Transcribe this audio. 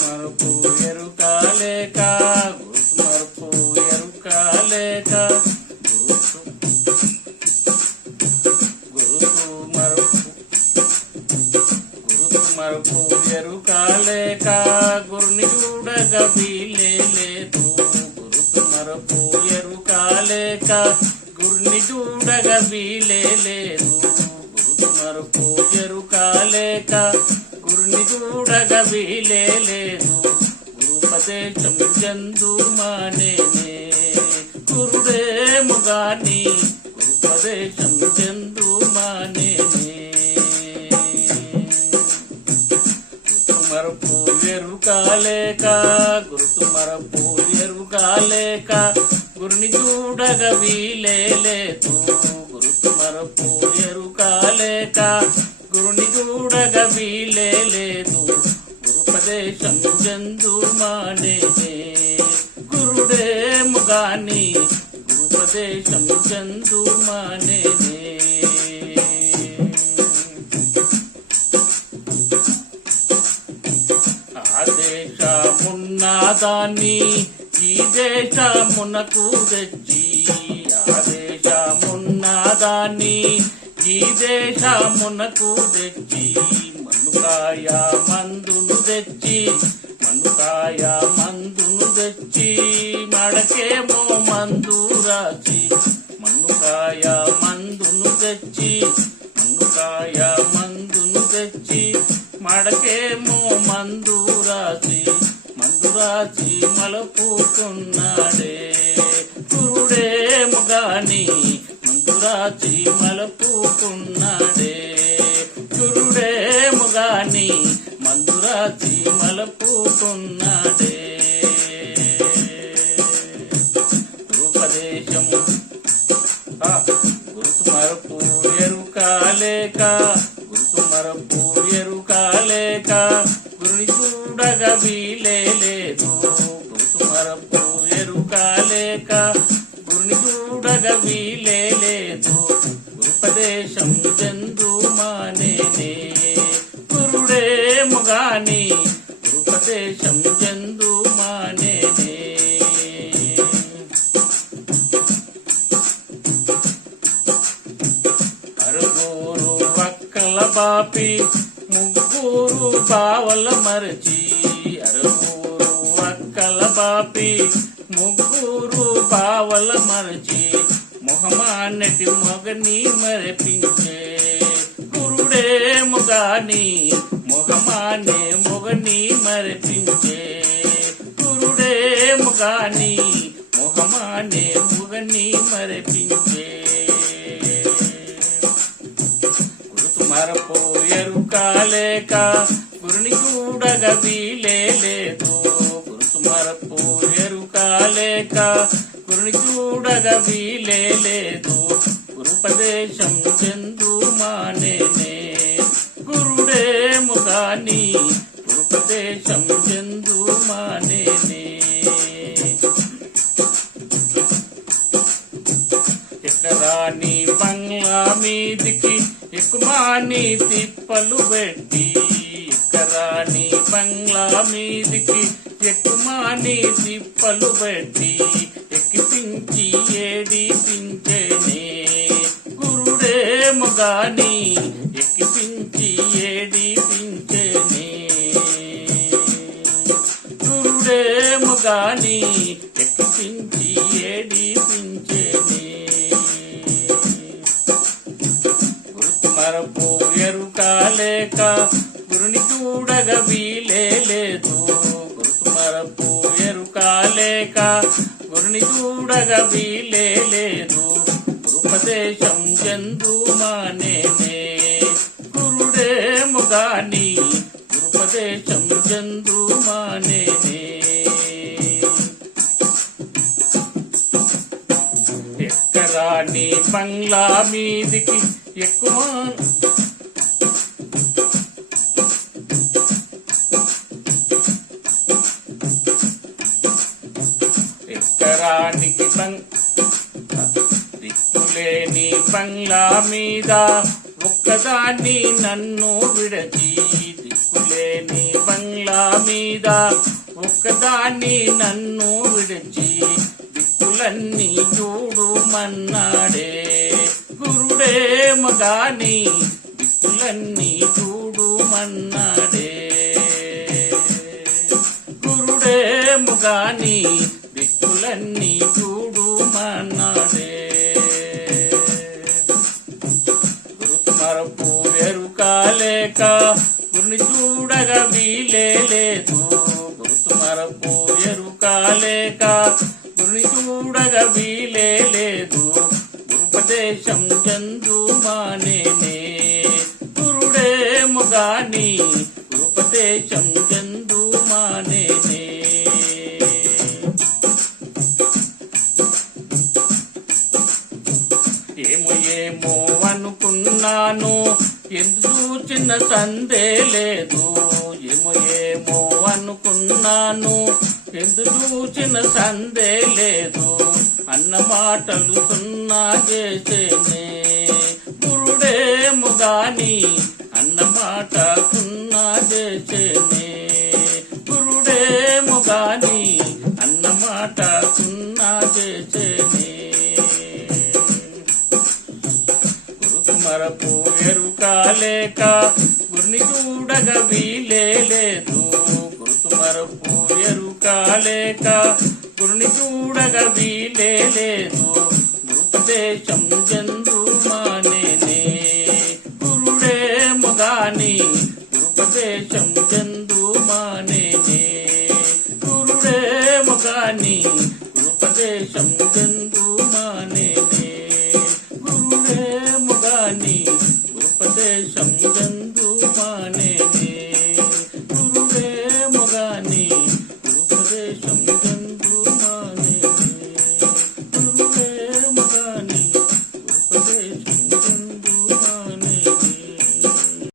మరుపు ఎరుక లేక మరుపు ఎరుక లేక మరుపు మరుపు ఎరుక లేక గురుని చూడగ వీలేదు లేదు. గురుతు మరపు ఎరుక లేక గురుని లేదు. గురుతు మరపు ఎరుక లేక చూడగ వీలే లేదు గురుపదేశం చందు మానేనే. గురుదేముగా నీ గురుపదేశం చందు మానేనే. గుర్తు మరపు ఎరుకాలేక గుర్తు మరపు ఎరుకాలేక గురుని చూడగ వీలే గురుతు మరపు ఎరుకాలేక గురుని చూడగ గురుపదేశం చందు మానేనే. గురుడేము గాని గురుపదేశం చందు మానేనే. ఆదేశమున్నదాన్ని ఈ దేశమునకు తెచ్చి ఆదేశమున్నదాన్ని ఈ దేశమునకు తెచ్చి మనుకాయ మందును తెచ్చి మనుకాయ మందును తెచ్చి మడకేమో మందు రాచి మన్నుకాయ మందును తెచ్చి మన్నుకాయ మందును తెచ్చి మడకేమో మందు రాచి మందు రాచి మలపుకున్నాడే గురుడేము గాని మందు రాసి మలపుకున్నాడే గురుడేము మందురా మందు రాసి మలపుకున్నాడే రూపదేశము ఆ, గుర్తు మరపు ఎరుకాలేక గుర్తు మరపు ఎరుకాలేక గురుని చూడగ వీలేదు గుర్తు మరపు ఎరుకాలేక చూడగ ఉపదేశం జందు మానేనే. గురుడేము గాని గురుపదేశం జందు మానేనే. అరుగురు వక్కల బాపి ముగ్గురు బావల మరచి. అరుగురు వక్కల బాపి ముగ్గురు బావల మరచి. మొహమాన్నటి మొగని మరపించే? గురుడేము గాని మొహమానే మొగని మరపించే? గురుడేము గాని మొహమానే మొగని మరపించే? గురుతు మరపోయరు కాలేక గురుని చూడగ వీలే లేదు. గురుతు మరపోయరు కాలేక గురుని చూడగ వీలేదు లేదు గురుపదేశం చెందు మానేనే. గురుడేము ముగాని గురుపదేశం చెందు మానేనే. ఎక్కరాని బంగ్లా మీదికి ఎక్కుమాని తిప్పలు పెట్టి ఎక్కరాని బంగ్లా మీదికి ఎక్కుమాని తిప్పలు పెట్టి ఎక్కిపించి ఏడిపించేనే. గురుడేము గాని ఎక్కిపించి ఏడిపించేనే. గురుడేము గాని ఎక్కిపించి ఏడిపించేనే. గుర్తు మరపు ఎరుకాలేక గురుని చూడగ వీలేదు లేదు. మరపు ఎరుకాలేక గురుని చూడగా వీలేను లేదు చెందు చందు మానేనే. గురుడేము గాని గురుపదేశం చందు మానేనే. ఎక్కరాని బంగ్లా మీదికి ఎక్కువ దానికి బంగ్ దిక్కులేని బంగ్లా మీద ఒక్కదాన్ని నన్ను విడచి దిక్కులేని బంగ్లా మీద ఒక్కదాన్ని నన్ను విడిచి దిక్కులన్నీ చూడుమన్నాడే గురుడే మగాని. దిక్కులన్నీ చూడుమన్నాడే గురుడే గాని చూడలేక గురుని చూడగా వీలే గుర్తు గురుతు మరపు ఎరుకాలేక గురిని చూడగా వీలేదు లేదు. గురుపదేశం చందు మానేనే. గురుడేమో గాని గురుపదేశం చందు మానేనే. ఏమో ఏమో అనుకున్నాను ఎందు చూచిన సందే లేదు? ఏమో ఏమో అనుకున్నాను. ఎందు చూచిన సందే లేదు? అన్న మాటలు సున్నా చేసేనే. గురుడేము గాని అన్న మాట సున్నా చేసేనే. గురుడేము గాని అన్న మాట సున్నా చేసేనే. ఎరుకాలేక గురిని చూడగ వీలేదు గుర్తు గురుతు మరపు ఎరుకాలేక గురిని చూడగ వీలేదు లేదు గురుపదేశం జందు మానేనే. గురుడేమో గాని గురుపదేశం జందు మానేనే. గురుడేమో గాని గురుపదేశం జందు